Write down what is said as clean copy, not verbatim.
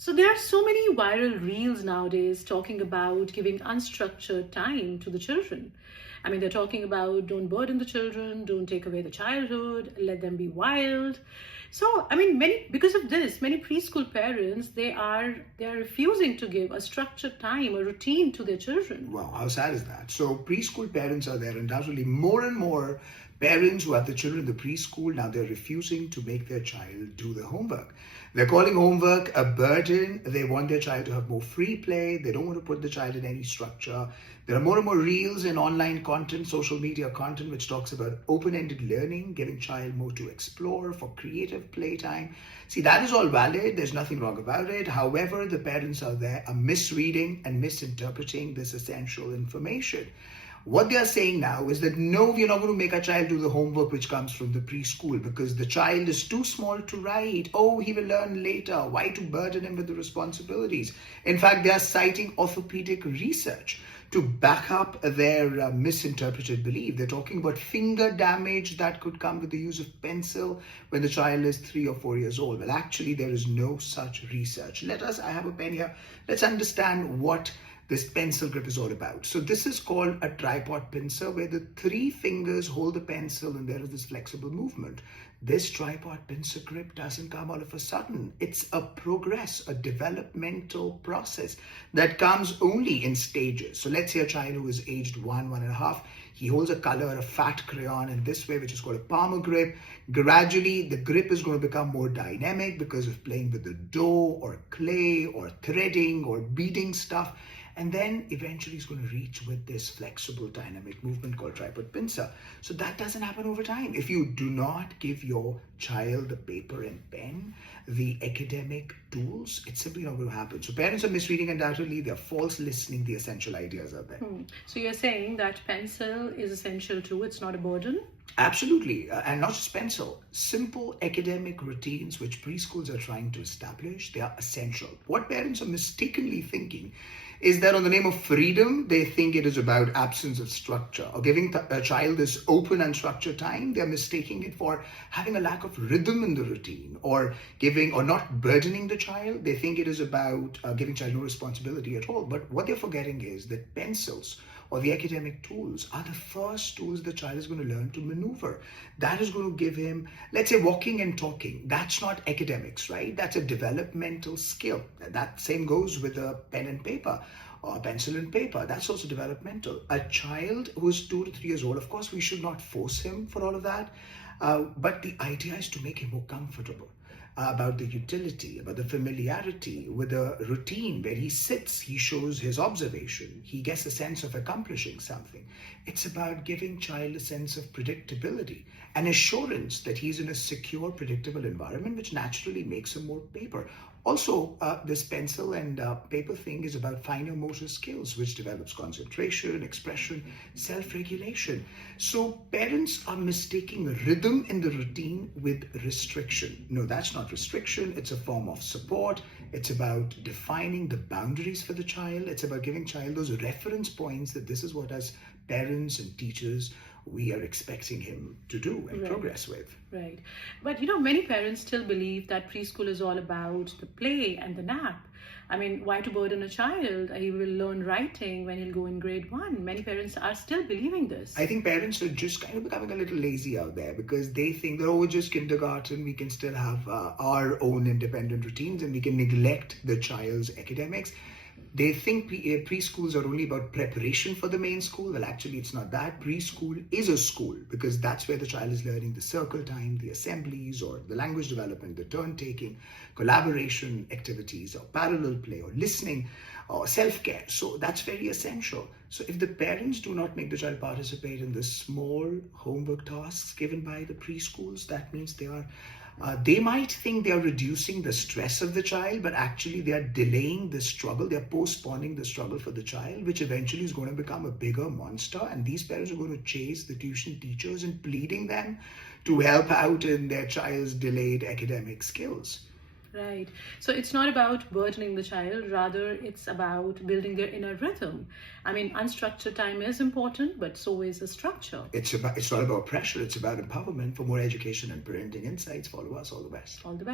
So there are so many viral reels nowadays talking about giving unstructured time to the children. I mean, they're talking about don't burden the children, don't take away the childhood, let them be wild. So, I mean, many because of this, many preschool parents they are refusing to give a structured time, a routine to their children. Wow, how sad is that? So preschool parents are there. Undoubtedly, more and more parents who have the children in the preschool now they're refusing to make their child do the homework. They're calling homework a burden. They want their child to have more free play. They don't want to put the child in any structure. There are more and more reels and online content, social media content, which talks about open-ended learning, giving child more to explore for creative playtime. See, that is all valid. There's nothing wrong about it. However, the parents out there are misreading and misinterpreting this essential information. What they are saying now is that no, we're not going to make our child do the homework which comes from the preschool because the child is too small to write. Oh, he will learn later. Why to burden him with the responsibilities? In fact, they are citing orthopedic research to back up their misinterpreted belief. They're talking about finger damage that could come with the use of pencil when the child is 3 or 4 years old. Well, actually, there is no such research. I have a pen here. Let's understand what this pencil grip is all about. So this is called a tripod pincer where the 3 fingers hold the pencil and there is this flexible movement. This tripod pincer grip doesn't come all of a sudden. It's a progress, a developmental process that comes only in stages. So let's say a child who is aged 1.5, he holds a color, a fat crayon in this way, which is called a palmer grip. Gradually, the grip is going to become more dynamic because of playing with the dough or clay or threading or beading stuff. And then eventually he's going to reach with this flexible dynamic movement called tripod pincer. So that doesn't happen over time. If you do not give your child the paper and pen, the academic tools, it's simply not going to happen. So parents are misreading undoubtedly. They're false listening the essential ideas out there. So you're saying that pencil is essential too. It's not a burden. Absolutely. And not just pencil. Simple academic routines which preschools are trying to establish, they are essential. What parents are mistakenly thinking is that on the name of freedom, they think it is about absence of structure or giving a child this open and structured time. They're mistaking it for having a lack of rhythm in the routine or giving or not burdening the child. They think it is about giving child no responsibility at all. But what they're forgetting is that pencils or the academic tools are the first tools the child is going to learn to maneuver. That is going to give him, let's say, walking and talking. That's not academics, right? That's a developmental skill. That same goes with a pen and paper or pencil and paper. That's also developmental. A child who is 2 to 3 years old, of course, we should not force him for all of that. But the idea is to make him more comfortable about the utility, about the familiarity with a routine where he sits, he shows his observation, he gets a sense of accomplishing something. It's about giving child a sense of predictability, an assurance that he's in a secure, predictable environment, which naturally makes him more paper. Also, this pencil and paper thing is about finer motor skills, which develops concentration, expression, self-regulation. So parents are mistaking rhythm in the routine with restriction. No, that's not restriction. It's a form of support. It's about defining the boundaries for the child. It's about giving child those reference points that this is what as parents and teachers we are expecting him to do and progress with. Right. But many parents still believe that preschool is all about the play and the nap. I mean, why to burden a child? He will learn writing when he'll go in grade 1. Many parents are still believing this. I think parents are just kind of becoming a little lazy out there because they think that, oh, it's just kindergarten. We can still have our own independent routines and we can neglect the child's academics. They think preschools are only about preparation for the main school. Well, actually, it's not that. Preschool is a school because that's where the child is learning the circle time, the assemblies, or the language development, the turn-taking, collaboration activities, or parallel play, or listening, or self-care. So that's very essential. So if the parents do not make the child participate in the small homework tasks given by the preschools, that means they might think they are reducing the stress of the child, but actually they are delaying the struggle. They are postponing the struggle for the child, which eventually is going to become a bigger monster. And these parents are going to chase the tuition teachers and pleading them to help out in their child's delayed academic skills. Right. So it's not about burdening the child, rather it's about building their inner rhythm. I mean, unstructured time is important, but so is the structure. It's not about pressure, it's about empowerment. For more education and parenting insights, follow us. All the best. All the best.